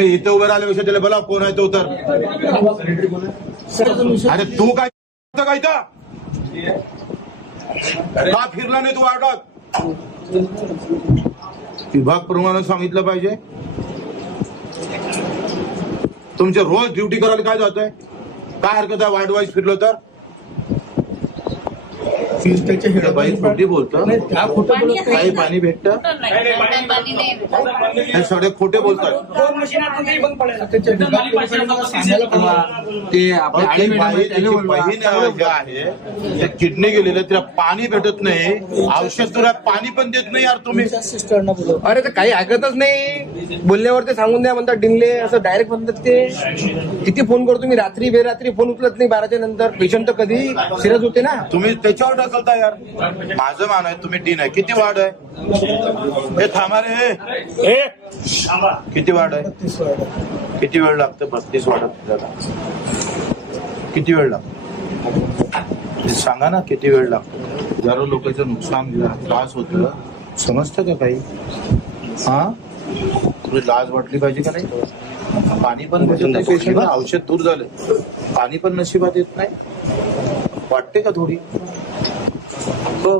तुम्ही इथं उभे राहिल्यापेक्षा त्याला बोला कोण आहे तो तर. अरे तू काय का इथं का फिरला नाही तू वार्डात? विभाग प्रमाणे सांगितलं पाहिजे. तुमच्या रोज ड्युटी करायला काय जात आहे? काय हरकत आहे वार्ड वाईज फिरलो तर? बाई खोटी बोलतो, काही पाणी भेटतं हे सगळे खोटे बोलतात. ते आपले बहीण जे आहे ते किडनी गेलेलं तिला पाणी भेटत नाही, औषध तुला पाणी पण देत नाही यार तुम्ही. अरे तर काही ऐकतच नाही, बोलल्यावर ते सांगून द्या म्हणतात डिंगले असं डायरेक्ट म्हणतात. ते किती फोन करतो मी, रात्री बेरात्री फोन उचलत नाही 12च्या नंतर. पेशंट तर कधी सिरियस होते ना. तुम्ही त्याच्यावर ढकलता यार. माझं मान आहे तुम्ही डीन आहे. किती वार्ड आहे हे? थांबा रे हे. किती वार्ड आहे? किती वेळ लागतं 32 वार्डात? किती वेळ लागतो सांगा ना, किती वेळ लागतो? हजारो लोकांचं नुकसान त्रास होतं, समजतं का काही? हा तुला लाज वाटली पाहिजे का नाही? पाणी पण भेटत नाही पेशंटला, औषध दूर झालं, पाणी पण नशिबात येत नाही. वाटते का थोडी? हो.